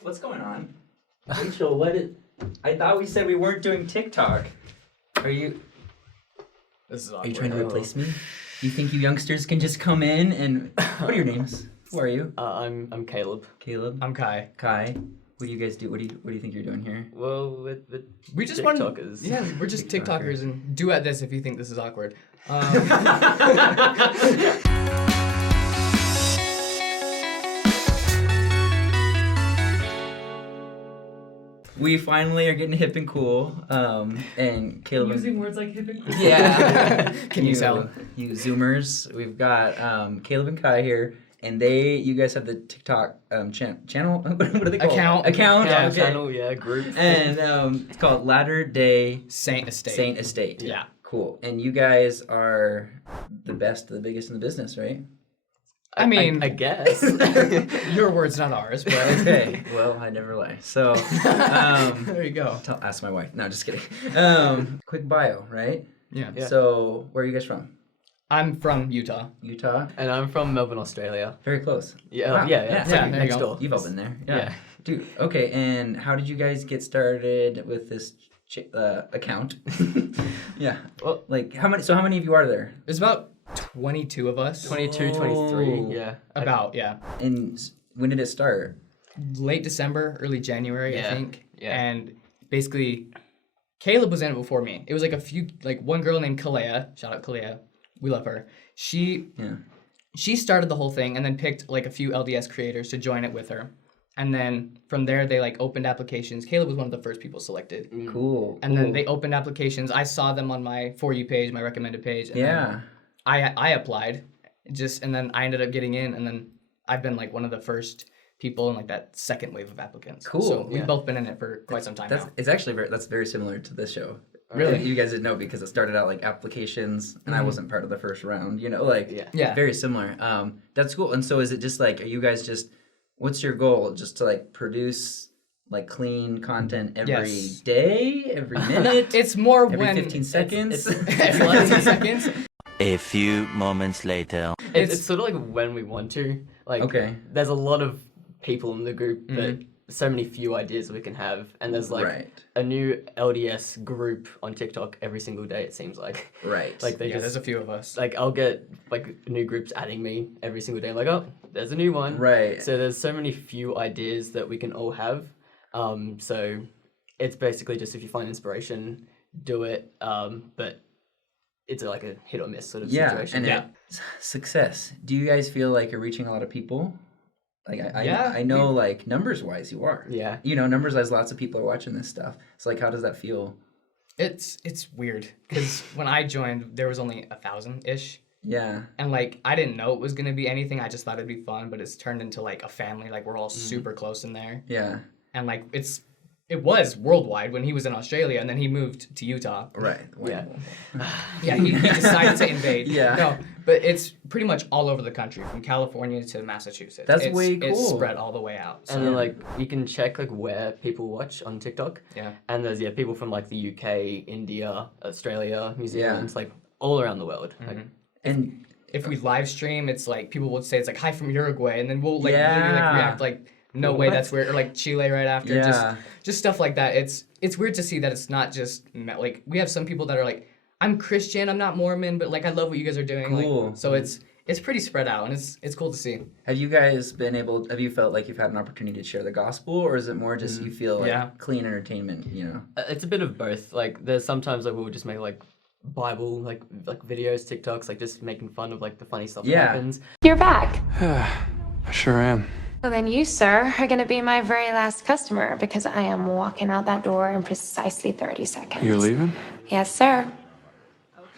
What's going on? Rachel, I thought we said we weren't doing TikTok. Are you... This is awkward. Are you trying to replace me? Do you think you youngsters can just come in and... What are your names? Who are you? I'm Caleb. Caleb? I'm Kai. Kai. What do you guys do? What do you think you're doing here? Well, We just TikTokers. Yeah, we're just TikTokers, and do at this if you think this is awkward. We finally are getting hip and cool. And Caleb... Using words like hip and cool. Yeah. Can you tell? You Zoomers. We've got Caleb and Kai here. And you guys have the TikTok channel. What are they called? Account. Yeah, Okay. channel, yeah, group. And it's called Latter-day Saint Estate. Yeah. Cool. And you guys are the biggest in the business, right? I mean, I guess. your words, not ours, but Okay. Well, I never lie. So, there you go. ask my wife. No, just kidding. Quick bio, right? Yeah. So, where are you guys from? I'm from Utah. Utah? And I'm from Melbourne, Australia. Very close. Yeah, Wow. yeah. It's Yeah, like there you next go. door. You've all been there. Yeah. Dude, okay, and how did you guys get started with this account? Yeah. Well, How many of you are there? There's about 22 of us. 22, 23, yeah. About, yeah. And when did it start? Late December, early January, I Yeah, think. yeah. And basically, Caleb was in it before me. It was one girl named Kalea. Shout out Kalea. We love her. She started the whole thing and then picked a few LDS creators to join it with her. And then from there, they opened applications. Caleb was one of the first people selected. Cool. And then they opened applications. I saw them on my For You page, my recommended page. And then I applied, and then I ended up getting in. And then I've been one of the first people in that second wave of applicants. Cool. So we've both been in it for quite some time now. It's actually that's very similar to this show. Really? You guys didn't know because it started out applications, and I wasn't part of the first round. Yeah. Very similar. That's cool. And so is it just are you guys just? What's your goal? Just to produce clean content every day, every minute? It's more every when 15 seconds. every 15 seconds. A few moments later. It's sort of when we want to. Okay. There's a lot of people in the group, but so many few ideas we can have. And there's a new LDS group on TikTok every single day, it seems like. Right. There's a few of us. I'll get new groups adding me every single day. Oh, there's a new one. Right. So there's so many few ideas that we can all have. So it's basically just if you find inspiration, do it. But it's a hit or miss sort of situation. Success. Do you guys feel like you're reaching a lot of people? I know numbers wise you are. Yeah. Numbers wise lots of people are watching this stuff. So how does that feel? It's weird because when I joined, there was only 1,000-ish. Yeah. And I didn't know it was gonna be anything. I just thought it'd be fun, but it's turned into a family. We're all super close in there. Yeah. And it was worldwide when he was in Australia, and then he moved to Utah. Right. Yeah. Yeah, he decided to invade. Yeah. No, but it's pretty much all over the country, from California to Massachusetts. That's way cool. It's spread all the way out. So. And then you can check where people watch on TikTok. Yeah. And there's people from the UK, India, Australia, New Zealand, all around the world. And if we live stream, it's people would say it's hi from Uruguay, and then we'll react no way, that's weird, or Chile right after. Yeah. Just stuff like that. It's weird to see that it's not just we have some people that are I'm Christian, I'm not Mormon, but I love what you guys are doing. Cool. So it's pretty spread out, and it's cool to see. have you guys have you felt you've had an opportunity to share the gospel, or is it more just you feel clean entertainment, It's a bit of both. There's sometimes we'll just make Bible videos, TikToks, just making fun of the funny stuff that happens. You're back. I sure am. Well, then you, sir, are going to be my very last customer because I am walking out that door in precisely 30 seconds. You're leaving? Yes, sir.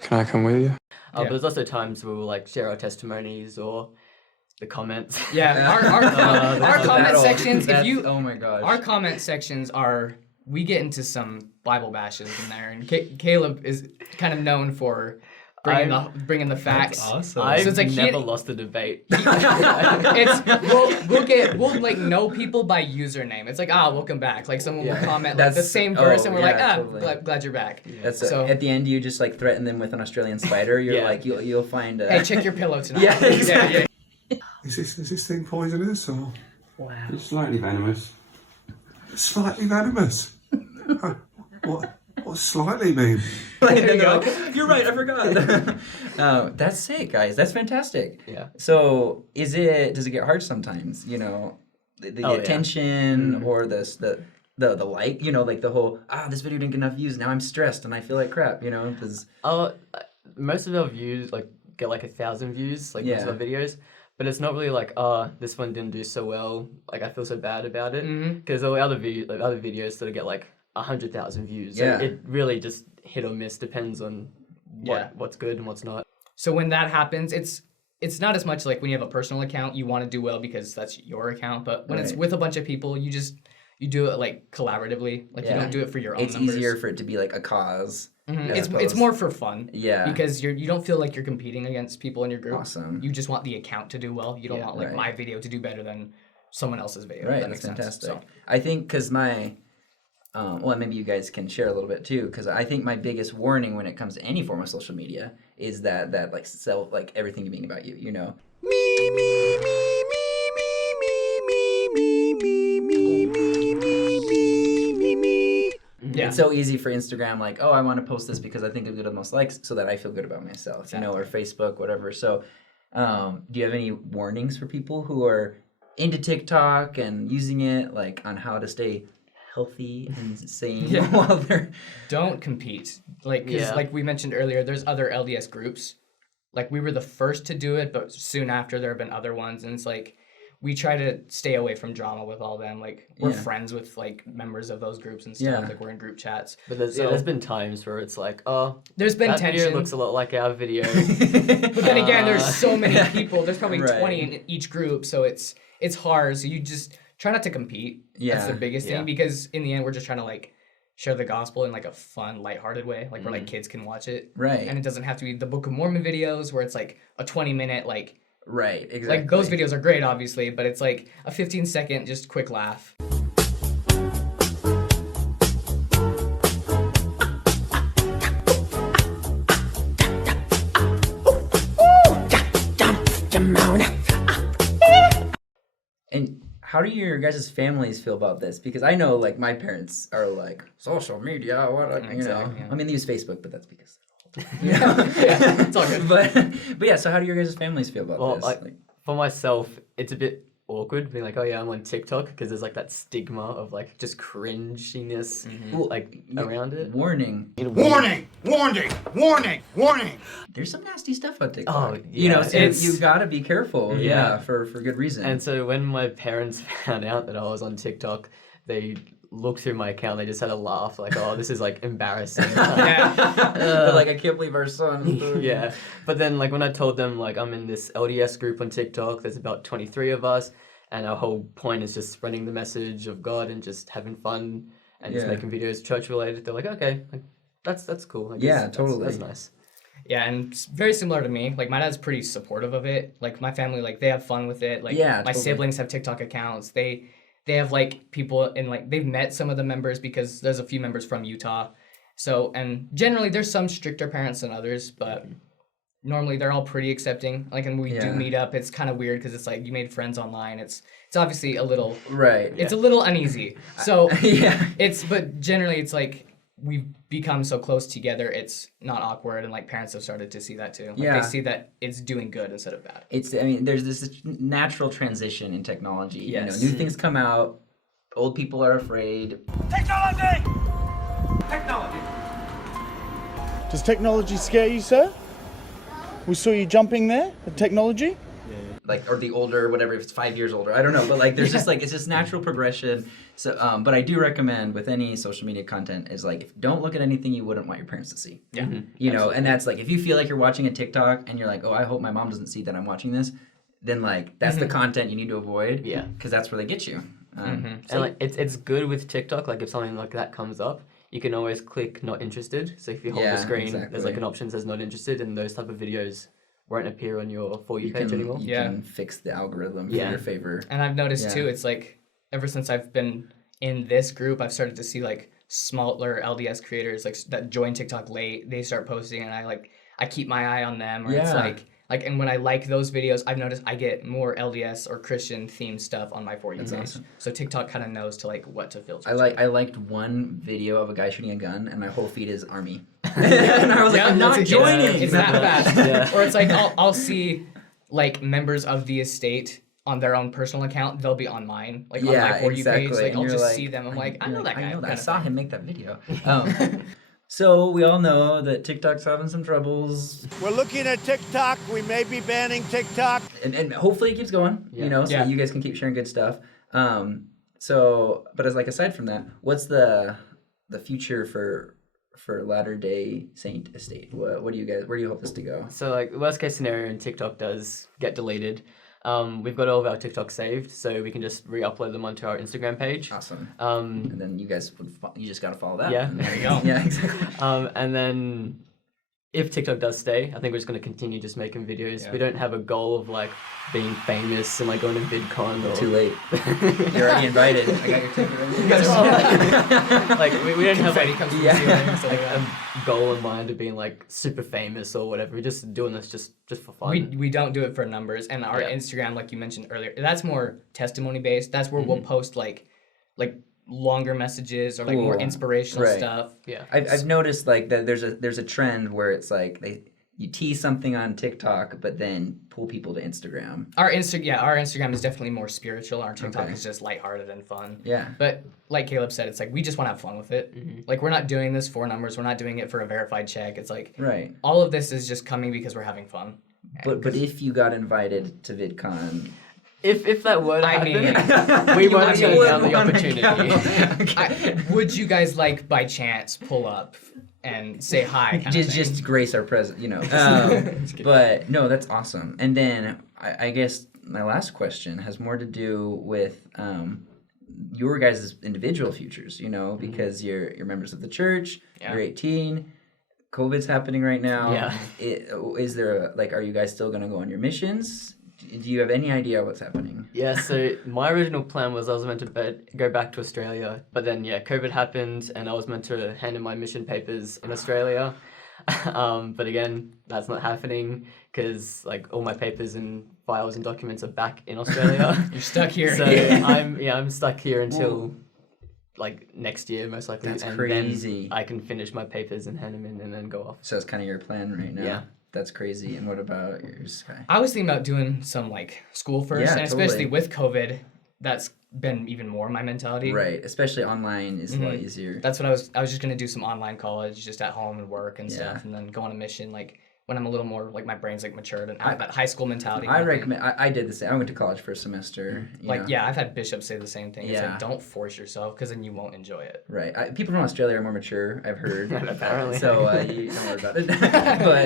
Can I come with you? But there's also times where we'll share our testimonies or the comments. Yeah, our comment sections. Oh my gosh. Our comment sections are. We get into some Bible bashes in there, and Caleb is kind of known for bringing the facts. That's awesome. I've So never lost a debate. We'll know people by username. It's welcome back. Someone will comment the same verse, and we're totally. Glad you're back. Yeah. That's so. At the end, you just threaten them with an Australian spider. You're you'll find. Hey, check your pillow tonight. Yeah, exactly. Is this thing poisonous or? It's slightly venomous. Slightly venomous. What slightly mean? There you go. You're right, I forgot. That's sick, guys. That's fantastic. Yeah. So does it get hard sometimes, you know, the attention or the like, you know, like the whole, this video didn't get enough views, now I'm stressed and I feel like crap, you know, because... most of our views, like, get like 1,000 views, like most of our videos. But it's not really like, this one didn't do so well. Like, I feel so bad about it. Because there were other videos that get like 100,000 views. So it really just hit or miss, depends on what's good and what's not. So when that happens, it's not as much like when you have a personal account, you want to do well because that's your account. But when it's with a bunch of people, you do it like collaboratively. Like you don't do it for your own numbers. It's easier for it to be like a cause. It's more for fun. Yeah. Because you don't feel like you're competing against people in your group. Awesome. You just want the account to do well. You don't want like my video to do better than someone else's video. Right, That that's makes fantastic. sense. So. I think because my, well, maybe you guys can share a little bit too, because I think my biggest warning when it comes to any form of social media is that like everything being about you, you know? Yeah. It's so easy for Instagram, like, oh, I want to post this because I think it'll get the most likes so that I feel good about myself, you know, or Facebook, whatever. So do you have any warnings for people who are into TikTok and using it, like, on how to stay healthy and sane while they're... Don't compete. Like, because like we mentioned earlier, there's other LDS groups. Like, we were the first to do it, but soon after there have been other ones. And it's like, we try to stay away from drama with all them. Like, we're friends with, like, members of those groups and stuff. Like, we're in group chats. But there's been times where it's like, there's been that tension. video looks a lot like our video. But then again, there's so many people. There's probably 20 in each group, so it's hard. So you just try not to compete. That's the biggest thing, because in the end, we're just trying to, like, share the gospel in, like, a fun, lighthearted way, like, where, like, kids can watch it. Right. And it doesn't have to be the Book of Mormon videos where it's, like, a 20-minute, like... Right, exactly. Like, those videos are great, obviously, but it's, like, a 15-second, just quick laugh. And how do your guys' families feel about this? Because I know, like, my parents are like, social media, you know. I mean, they use Facebook, but that's because... You know? It's all good. But yeah, so how do your guys' families feel about this? Like, for myself, it's a bit awkward being like, oh yeah, I'm on TikTok, because there's like that stigma of like just cringiness like around it. Warning. Warning! Warning! Warning! Warning! There's some nasty stuff on TikTok. Oh, yeah. You know, so you gotta be careful. Yeah, for good reason. And so when my parents found out that I was on TikTok, they looked through my account, they just had a laugh, like, oh, this is like embarrassing. They're like, I can't believe our son. Yeah. But then like when I told them like I'm in this LDS group on TikTok, there's about 23 of us, and our whole point is just spreading the message of God and just having fun and just making videos church related. They're like, okay, like, that's cool. Totally. That's nice. Yeah, and it's very similar to me. Like, my dad's pretty supportive of it. Like, my family, like, they have fun with it. Like, my siblings have TikTok accounts. They have, like, people in, like, they've met some of the members because there's a few members from Utah. So, and generally there's some stricter parents than others, but normally they're all pretty accepting. Like, and we do meet up. It's kind of weird because it's like you made friends online. It's obviously a little... Right. It's a little uneasy. So, but generally it's like, we've become so close together, it's not awkward, and like parents have started to see that too. Like they see that it's doing good instead of bad. There's this natural transition in technology. Yes. You know, new things come out, old people are afraid. Technology! Does technology scare you, sir? We saw you jumping there at technology. Like, or the older, whatever, if it's 5 years older, I don't know, but like there's just like, it's just natural progression. So but I do recommend with any social media content is like, don't look at anything you wouldn't want your parents to see. Yeah. You know, and that's like, if you feel like you're watching a TikTok and you're like, oh, I hope my mom doesn't see that I'm watching this, then like that's the content you need to avoid. Yeah. Because that's where they get you. And like it's good with TikTok, like if something like that comes up, you can always click not interested. So if you hold the screen, there's like an option that says not interested, and those type of videos won't appear on your For You page anymore. You can fix the algorithm for your favor. And I've noticed too, it's like ever since I've been in this group, I've started to see like smaller LDS creators like that join TikTok late. They start posting, and I keep my eye on them. Or it's like Like, and when I like those videos, I've noticed I get more LDS or Christian themed stuff on my For You page. Awesome. So TikTok kind of knows to like what to filter. I liked one video of a guy shooting a gun, and my whole feed is army. And I was like, I'm not joining. It's that bad. Or it's like I'll see like members of the estate on their own personal account. They'll be on mine, like on my For You page. Like I'll just see them. I'm like, I know that guy. I saw him make that video. So we all know that TikTok's having some troubles. We're looking at TikTok. We may be banning TikTok. And hopefully it keeps going, so you guys can keep sharing good stuff. But as like aside from that, what's the future for Latter-day Saint estate? What do you guys, where do you hope this to go? So like worst case scenario, and TikTok does get deleted. We've got all of our TikToks saved, so we can just re-upload them onto our Instagram page. Awesome. And then you guys you just gotta follow that. Yeah, there you go. Yeah, exactly. And then if TikTok does stay, I think we're just gonna continue just making videos. Yeah. We don't have a goal of like being famous and like going to VidCon or Too late. You're already invited. I got your ticket. You guys are like we don't have confetti like, comes from the ceiling, so like a goal in mind of being like super famous or whatever. We're just doing this just for fun. We don't do it for numbers, and our Instagram, like you mentioned earlier, that's more testimony based. That's where we'll post like longer messages or like more inspirational stuff. Yeah, I've noticed like that there's a trend where it's like you tease something on TikTok, but then pull people to Instagram. Our Instagram is definitely more spiritual. Our TikTok is just lighthearted and fun. Yeah. But like Caleb said, it's like we just want to have fun with it. Like we're not doing this for numbers. We're not doing it for a verified check. It's like all of this is just coming because we're having fun. But if you got invited to VidCon, if that were to happen, we won't turn down the opportunity. Would you guys like by chance pull up and say hi? Just grace our presence, but no, that's awesome. And then I guess my last question has more to do with your guys' individual futures, because you're members of the church, you're 18, COVID's happening right now. Yeah. Is there are you guys still going to go on your missions? Do you have any idea what's happening? Yeah, so my original plan was I was meant to go back to Australia, but then COVID happened and I was meant to hand in my mission papers in Australia. But again, that's not happening because all my papers and files and documents are back in Australia. You're stuck here. So I'm stuck here until next year most likely. That's and crazy. Then I can finish my papers and hand them in and then go off. So that's kind of your plan right now. Yeah. That's crazy. And what about yours, Sky? I was thinking about doing some school first, and especially with COVID, that's been even more my mentality. Right, especially online is a lot easier. That's what I was just gonna do some online college, just at home and work and stuff, and then go on a mission when I'm a little more my brain's matured and I have that high school mentality. I recommend. I did the same. I went to college for a semester. I've had bishops say the same thing. Yeah. It's don't force yourself because then you won't enjoy it. Right. People from Australia are more mature. I've heard. Apparently. So you don't worry about it.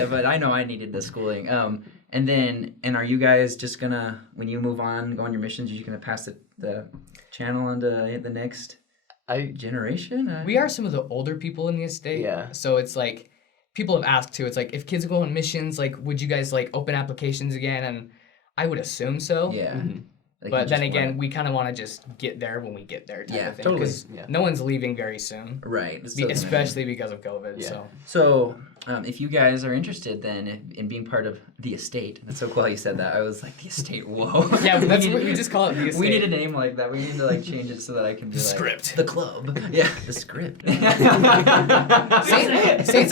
but I know I needed the schooling. And are you guys just gonna, when you move on, go on your missions, are you gonna pass the channel on to the next generation? We are some of the older people in the estate. Yeah. So it's people have asked too. It's if kids go on missions, would you guys open applications again? And I would assume so. Yeah. But then again, we kind of want to just get there when we get there type of thing. Totally. Because no one's leaving very soon. Right. Especially because of COVID. Yeah. So if you guys are interested then in being part of the estate, that's so cool how you said that. I was like, the estate, whoa. Yeah, that's what we just call it, the estate. We need a name like that. We need to change it so that I can be script. The club. Yeah, the script. Saints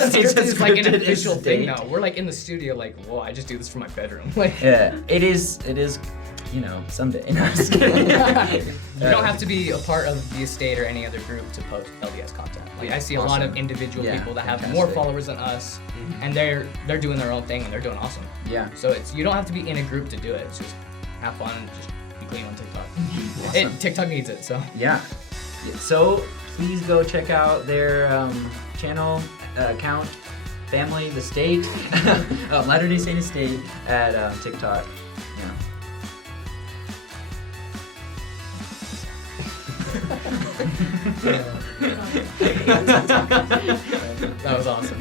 Unscripted is an Unscripted official estate. thing now. We're in the studio whoa, I just do this from my bedroom. Yeah, it is, someday. No, I'm just kidding. You don't have to be a part of the estate or any other group to post LDS content. I see a lot of individual people that have more followers than us, and they're doing their own thing and they're doing awesome. Yeah. So you don't have to be in a group to do it. It's just have fun and just be clean on TikTok. Awesome. TikTok needs it, so. Yeah. So please go check out their channel, account, family, the state, Latter-day Saint Estate at TikTok. Yeah. That was awesome.